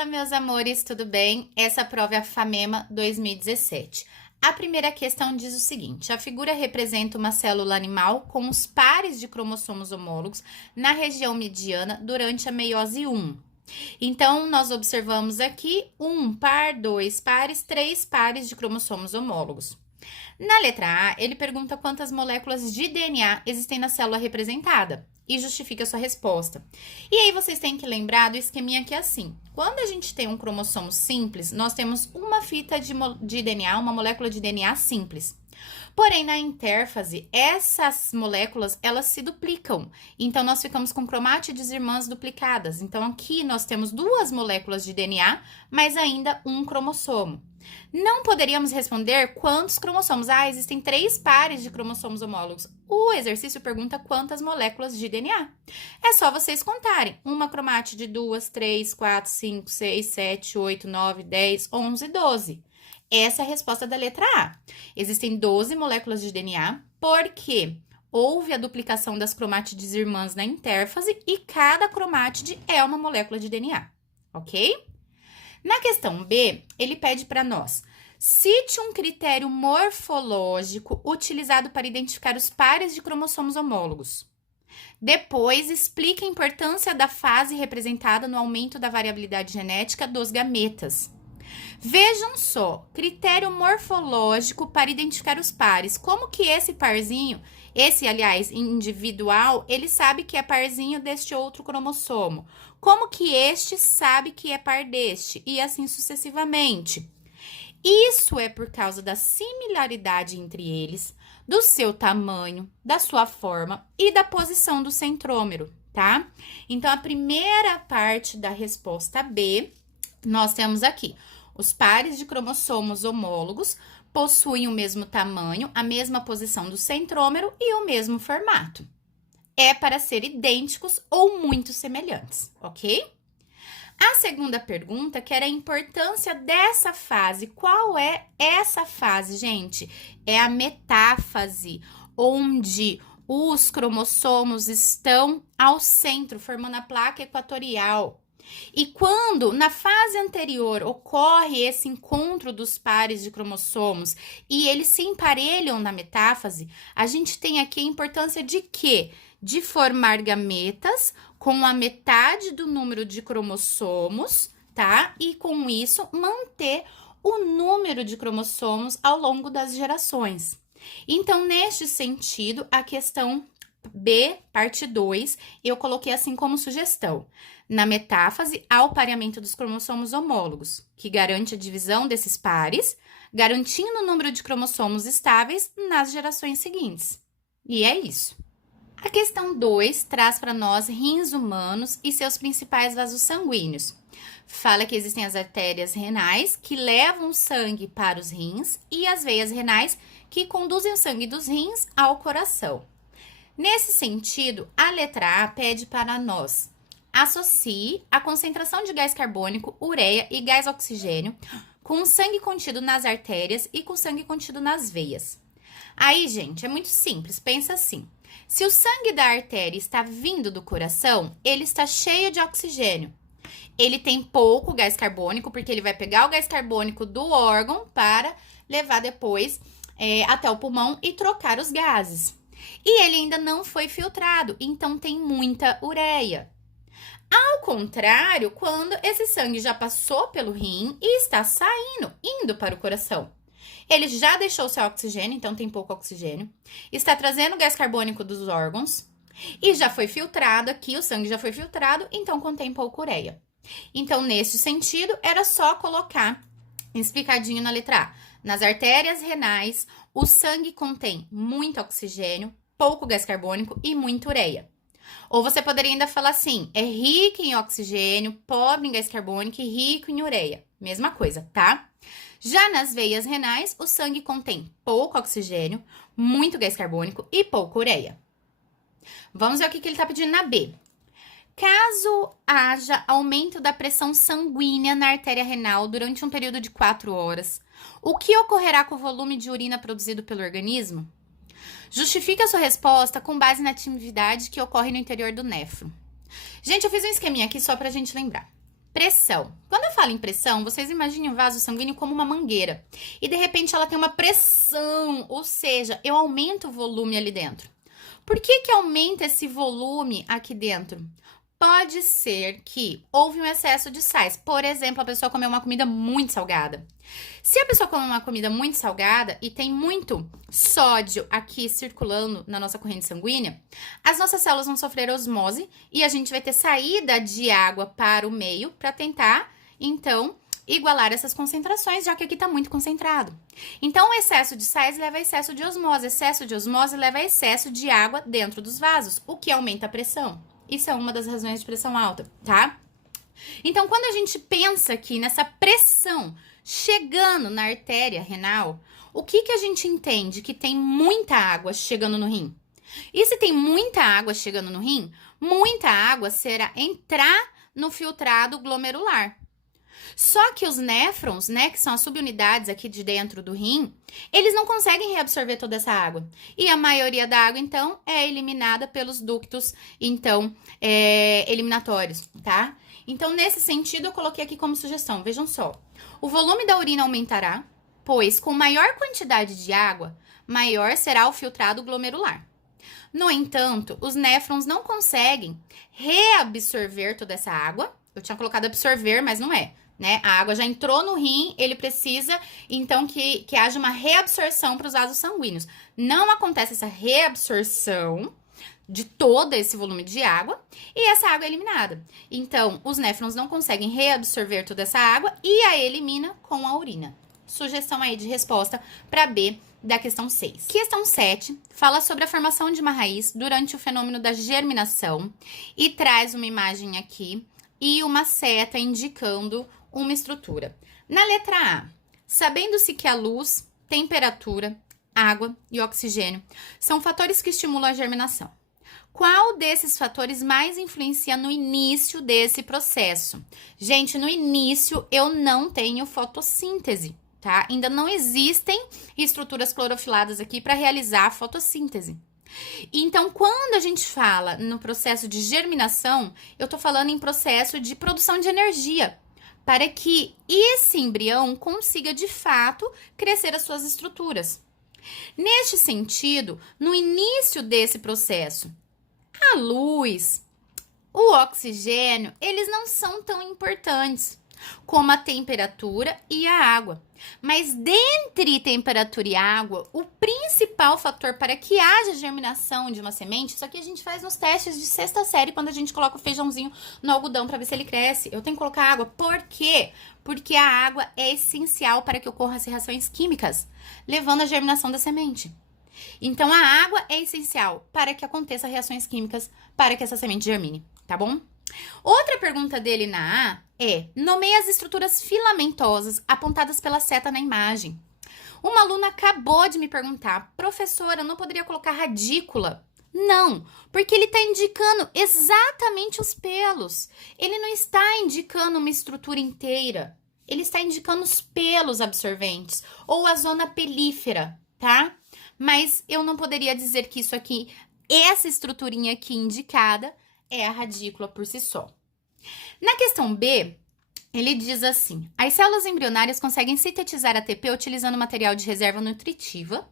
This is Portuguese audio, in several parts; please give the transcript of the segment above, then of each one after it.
Fala, meus amores, tudo bem? Essa prova é a FAMEMA 2017. A primeira questão diz o seguinte: a figura representa uma célula animal com os pares de cromossomos homólogos na região mediana durante a meiose 1. Então, nós observamos aqui um par, dois pares, três pares de cromossomos homólogos. Na letra A, ele pergunta quantas moléculas de DNA existem na célula representada e justifica a sua resposta. E aí vocês têm que lembrar do esqueminha que é assim. Quando a gente tem um cromossomo simples, nós temos uma fita de DNA, uma molécula de DNA simples. Porém, na intérfase, essas moléculas, elas se duplicam. Então, nós ficamos com cromátides irmãs duplicadas. Então, aqui nós temos duas moléculas de DNA, mas ainda um cromossomo. Não poderíamos responder quantos cromossomos. Existem três pares de cromossomos homólogos. O exercício pergunta quantas moléculas de DNA. É só vocês contarem. Uma cromátide, duas, três, quatro, cinco, seis, sete, oito, nove, 10, 11, 12. Essa é a resposta da letra A. Existem 12 moléculas de DNA, porque houve a duplicação das cromátides irmãs na intérfase e cada cromátide é uma molécula de DNA, ok? Na questão B, ele pede para nós: cite um critério morfológico utilizado para identificar os pares de cromossomos homólogos. Depois, explique a importância da fase representada no aumento da variabilidade genética dos gametas. Vejam só, critério morfológico para identificar os pares. Como que esse parzinho, aliás, individual, ele sabe que é parzinho deste outro cromossomo? Como que este sabe que é par deste? E assim sucessivamente. Isso é por causa da similaridade entre eles, do seu tamanho, da sua forma e da posição do centrômero, tá? Então, a primeira parte da resposta B, nós temos aqui: os pares de cromossomos homólogos possuem o mesmo tamanho, a mesma posição do centrômero e o mesmo formato. É para ser idênticos ou muito semelhantes, ok? A segunda pergunta, que era a importância dessa fase. Qual é essa fase, gente? É a metáfase, onde os cromossomos estão ao centro, formando a placa equatorial. E quando, na fase anterior, ocorre esse encontro dos pares de cromossomos e eles se emparelham na metáfase, a gente tem aqui a importância de quê? De formar gametas com a metade do número de cromossomos, tá? E com isso, manter o número de cromossomos ao longo das gerações. Então, neste sentido, a questão B, parte 2, eu coloquei assim como sugestão. Na metáfase, há o pareamento dos cromossomos homólogos, que garante a divisão desses pares, garantindo o número de cromossomos estáveis nas gerações seguintes. E é isso. A questão 2 traz para nós rins humanos e seus principais vasos sanguíneos. Fala que existem as artérias renais, que levam o sangue para os rins, e as veias renais, que conduzem o sangue dos rins ao coração. Nesse sentido, a letra A pede para nós: associe a concentração de gás carbônico, ureia e gás oxigênio com o sangue contido nas artérias e com o sangue contido nas veias. Aí, gente, é muito simples, pensa assim. Se o sangue da artéria está vindo do coração, ele está cheio de oxigênio. Ele tem pouco gás carbônico, porque ele vai pegar o gás carbônico do órgão para levar depois até o pulmão e trocar os gases. E ele ainda não foi filtrado, então tem muita ureia. Ao contrário, quando esse sangue já passou pelo rim e está saindo, indo para o coração. Ele já deixou seu oxigênio, então tem pouco oxigênio. Está trazendo gás carbônico dos órgãos e já foi filtrado aqui, o sangue já foi filtrado, então contém pouca ureia. Então, nesse sentido, era só colocar explicadinho na letra A. Nas artérias renais, o sangue contém muito oxigênio, pouco gás carbônico e muita ureia. Ou você poderia ainda falar assim: é rico em oxigênio, pobre em gás carbônico e rico em ureia. Mesma coisa, tá? Já nas veias renais, o sangue contém pouco oxigênio, muito gás carbônico e pouca ureia. Vamos ver o que ele está pedindo na B. Caso haja aumento da pressão sanguínea na artéria renal durante um período de 4 horas, o que ocorrerá com o volume de urina produzido pelo organismo? Justifique a sua resposta com base na atividade que ocorre no interior do néfron. Gente, eu fiz um esqueminha aqui só pra gente lembrar. Pressão. Quando eu falo em pressão, vocês imaginem o vaso sanguíneo como uma mangueira. E de repente ela tem uma pressão, ou seja, eu aumento o volume ali dentro. Por que que aumenta esse volume aqui dentro? Pode ser que houve um excesso de sais. Por exemplo, a pessoa comeu uma comida muito salgada. Se a pessoa come uma comida muito salgada e tem muito sódio aqui circulando na nossa corrente sanguínea, as nossas células vão sofrer osmose e a gente vai ter saída de água para o meio para tentar, então, igualar essas concentrações, já que aqui está muito concentrado. Então, o excesso de sais leva a excesso de osmose leva a excesso de água dentro dos vasos, o que aumenta a pressão. Isso é uma das razões de pressão alta, tá? Então, quando a gente pensa aqui nessa pressão chegando na artéria renal, o que que a gente entende? Que tem muita água chegando no rim. E se tem muita água chegando no rim, muita água será entrar no filtrado glomerular. Só que os néfrons, né, que são as subunidades aqui de dentro do rim, eles não conseguem reabsorver toda essa água. E a maioria da água, então, é eliminada pelos ductos, então, eliminatórios, tá? Então, nesse sentido, eu coloquei aqui como sugestão, vejam só. O volume da urina aumentará, pois com maior quantidade de água, maior será o filtrado glomerular. No entanto, os néfrons não conseguem reabsorver toda essa água. Eu tinha colocado absorver, mas não é, né? A água já entrou no rim, ele precisa, então, que haja uma reabsorção para os vasos sanguíneos. Não acontece essa reabsorção de todo esse volume de água e essa água é eliminada. Então, os néfrons não conseguem reabsorver toda essa água e a elimina com a urina. Sugestão aí de resposta para B da questão 6. Questão 7 fala sobre a formação de uma raiz durante o fenômeno da germinação e traz uma imagem aqui e uma seta indicando uma estrutura. Na letra A, sabendo-se que a luz, temperatura, água e oxigênio são fatores que estimulam a germinação. Qual desses fatores mais influencia no início desse processo? Gente, no início eu não tenho fotossíntese, tá? Ainda não existem estruturas clorofiladas aqui para realizar a fotossíntese. Então, quando a gente fala no processo de germinação, eu tô falando em processo de produção de energia, para que esse embrião consiga, de fato, crescer as suas estruturas. Neste sentido, no início desse processo, a luz, o oxigênio, eles não são tão importantes como a temperatura e a água. Mas dentre temperatura e água, o principal fator para que haja germinação de uma semente, isso aqui a gente faz nos testes de sexta série, quando a gente coloca o feijãozinho no algodão para ver se ele cresce. Eu tenho que colocar água. Por quê? Porque a água é essencial para que ocorram as reações químicas, levando à germinação da semente. Então, a água é essencial para que aconteça reações químicas para que essa semente germine, tá bom? Outra pergunta dele na A é: nomeie as estruturas filamentosas apontadas pela seta na imagem. Uma aluna acabou de me perguntar: professora, eu não poderia colocar radícula? Não, porque ele está indicando exatamente os pelos. Ele não está indicando uma estrutura inteira. Ele está indicando os pelos absorventes ou a zona pelífera, tá? Mas eu não poderia dizer que isso aqui, essa estruturinha aqui indicada, é a radícula por si só. Na questão B, ele diz assim: as células embrionárias conseguem sintetizar ATP utilizando material de reserva nutritiva,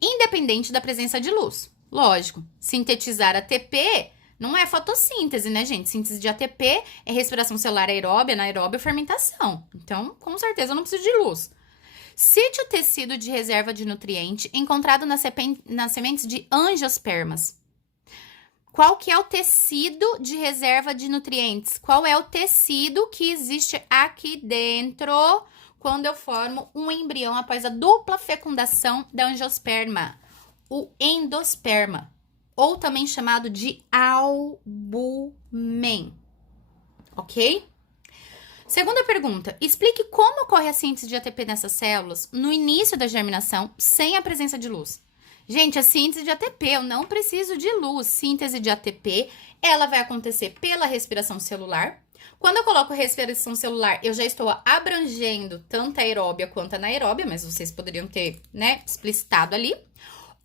independente da presença de luz. Lógico, sintetizar ATP não é fotossíntese, né, gente? Síntese de ATP é respiração celular aeróbia, anaeróbia, fermentação. Então, com certeza, eu não preciso de luz. Cite o tecido de reserva de nutriente encontrado nas sementes de angiospermas. Qual que é o tecido de reserva de nutrientes? Qual é o tecido que existe aqui dentro quando eu formo um embrião após a dupla fecundação da angiosperma? O endosperma, ou também chamado de albumen, ok? Segunda pergunta: explique como ocorre a síntese de ATP nessas células no início da germinação sem a presença de luz. Gente, a síntese de ATP, eu não preciso de luz. Síntese de ATP, ela vai acontecer pela respiração celular. Quando eu coloco respiração celular, eu já estou abrangendo tanto a aeróbia quanto a anaeróbia, mas vocês poderiam ter, né, explicitado ali.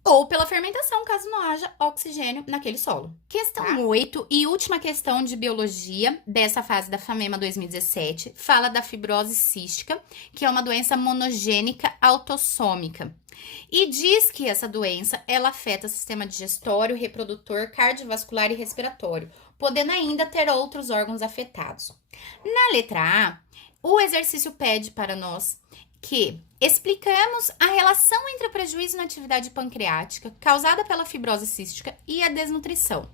ou pela fermentação, caso não haja oxigênio naquele solo. Questão 8 e última questão de biologia dessa fase da FAMEMA 2017 fala da fibrose cística, que é uma doença monogênica autossômica. E diz que essa doença, ela afeta o sistema digestório, reprodutor, cardiovascular e respiratório, podendo ainda ter outros órgãos afetados. Na letra A, o exercício pede para nós que explicamos a relação entre o prejuízo na atividade pancreática causada pela fibrose cística e a desnutrição.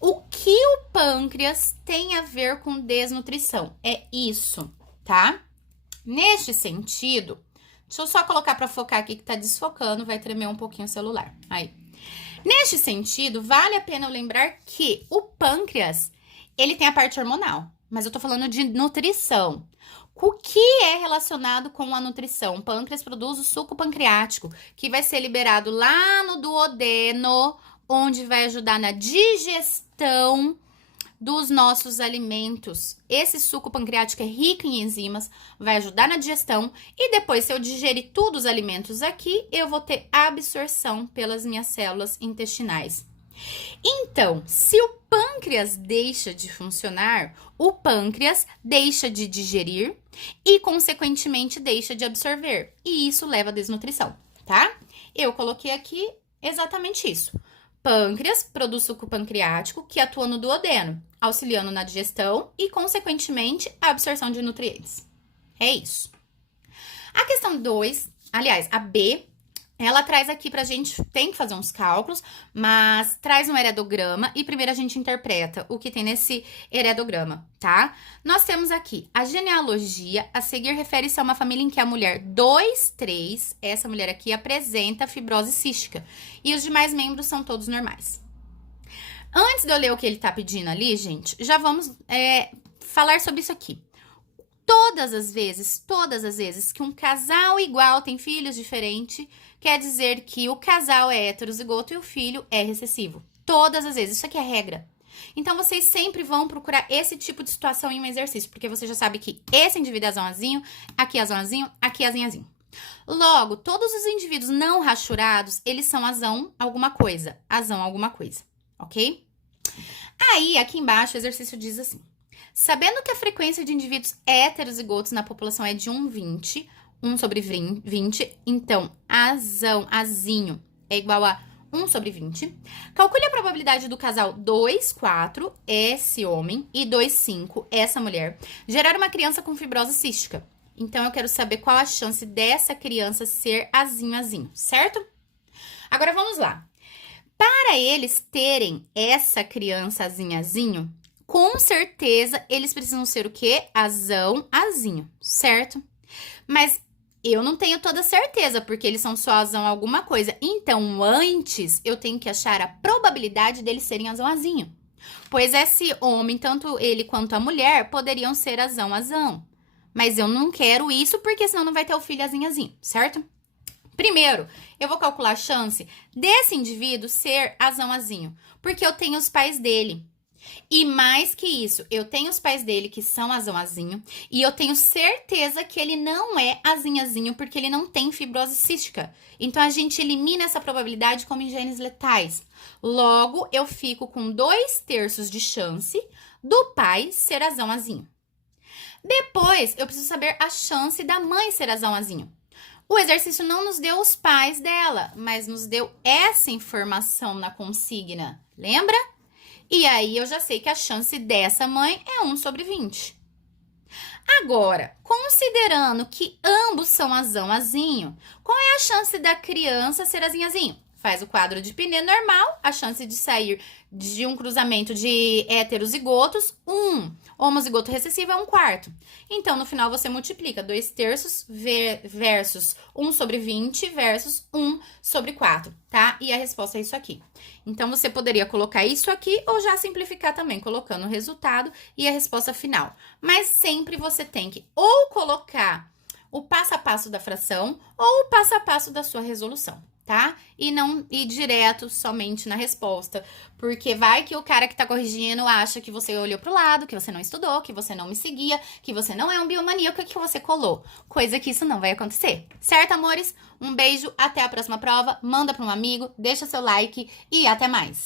O que o pâncreas tem a ver com desnutrição? É isso, tá? Neste sentido, deixa eu só colocar para focar aqui que tá desfocando, vai tremer um pouquinho o celular. Aí. Neste sentido, vale a pena lembrar que o pâncreas, ele tem a parte hormonal, mas eu tô falando de nutrição. O que é relacionado com a nutrição? O pâncreas produz o suco pancreático, que vai ser liberado lá no duodeno, onde vai ajudar na digestão dos nossos alimentos. Esse suco pancreático é rico em enzimas, vai ajudar na digestão e depois, se eu digerir tudo os alimentos aqui, eu vou ter absorção pelas minhas células intestinais. Então, se o pâncreas deixa de funcionar, o pâncreas deixa de digerir e, consequentemente, deixa de absorver. E isso leva à desnutrição, tá? Eu coloquei aqui exatamente isso. Pâncreas produz suco pancreático que atua no duodeno, auxiliando na digestão e, consequentemente, a absorção de nutrientes. É isso. A questão 2, aliás, a B, ela traz aqui pra gente, tem que fazer uns cálculos, mas traz um heredograma e primeiro a gente interpreta o que tem nesse heredograma, tá? Nós temos aqui a genealogia, a seguir refere-se a uma família em que a mulher 2, 3, essa mulher aqui apresenta fibrose cística e os demais membros são todos normais. Antes de eu ler o que ele tá pedindo ali, gente, já vamos falar sobre isso aqui. Todas as vezes que um casal igual tem filhos diferentes, quer dizer que o casal é heterozigoto e o filho é recessivo. Todas as vezes. Isso aqui é regra. Então, vocês sempre vão procurar esse tipo de situação em um exercício, porque você já sabe que esse indivíduo é azão-azinho, aqui é azão-azinho, aqui é azinho-azinho. Logo, todos os indivíduos não rachurados, eles são azão alguma coisa, ok? Aí, aqui embaixo, o exercício diz assim: sabendo que a frequência de indivíduos heterozigotos na população é de 1,20, 1 sobre 20, então azinho é igual a 1 sobre 20. Calcule a probabilidade do casal 2, 4, esse homem, e 2, 5, essa mulher, gerar uma criança com fibrose cística. Então, eu quero saber qual a chance dessa criança ser azinho, certo? Agora, vamos lá. Para eles terem essa criança azinho, com certeza, eles precisam ser o quê? Azinho, certo? Mas eu não tenho toda certeza, porque eles são só azão alguma coisa. Então, antes, eu tenho que achar a probabilidade deles serem azinho. Pois esse homem, tanto ele quanto a mulher, poderiam ser azão. Mas eu não quero isso, porque senão não vai ter o filho azinho, certo? Primeiro, eu vou calcular a chance desse indivíduo ser azinho, porque eu tenho os pais dele. E mais que isso, eu tenho os pais dele que são azinho e eu tenho certeza que ele não é azinho porque ele não tem fibrose cística. Então, a gente elimina essa probabilidade como em genes letais. Logo, eu fico com 2/3 de chance do pai ser azinho. Depois, eu preciso saber a chance da mãe ser azinho. O exercício não nos deu os pais dela, mas nos deu essa informação na consigna. Lembra? E aí, eu já sei que a chance dessa mãe é 1 sobre 20. Agora, considerando que ambos são azinho, qual é a chance da criança ser azinho? Faz o quadro de Pinet normal, a chance de sair de um cruzamento de heterozigotos, 1. Homozigoto recessivo é 1/4. Então, no final, você multiplica 2/3 versus 1 sobre 20 versus 1 sobre 4, tá? E a resposta é isso aqui. Então, você poderia colocar isso aqui ou já simplificar também, colocando o resultado e a resposta final. Mas sempre você tem que ou colocar o passo a passo da fração ou o passo a passo da sua resolução. tá? E não ir direto somente na resposta, porque vai que o cara que tá corrigindo acha que você olhou pro lado, que você não estudou, que você não me seguia, que você não é um biomaníaco e que você colou. Coisa que isso não vai acontecer. Certo, amores? Um beijo, até a próxima prova, manda para um amigo, deixa seu like e até mais.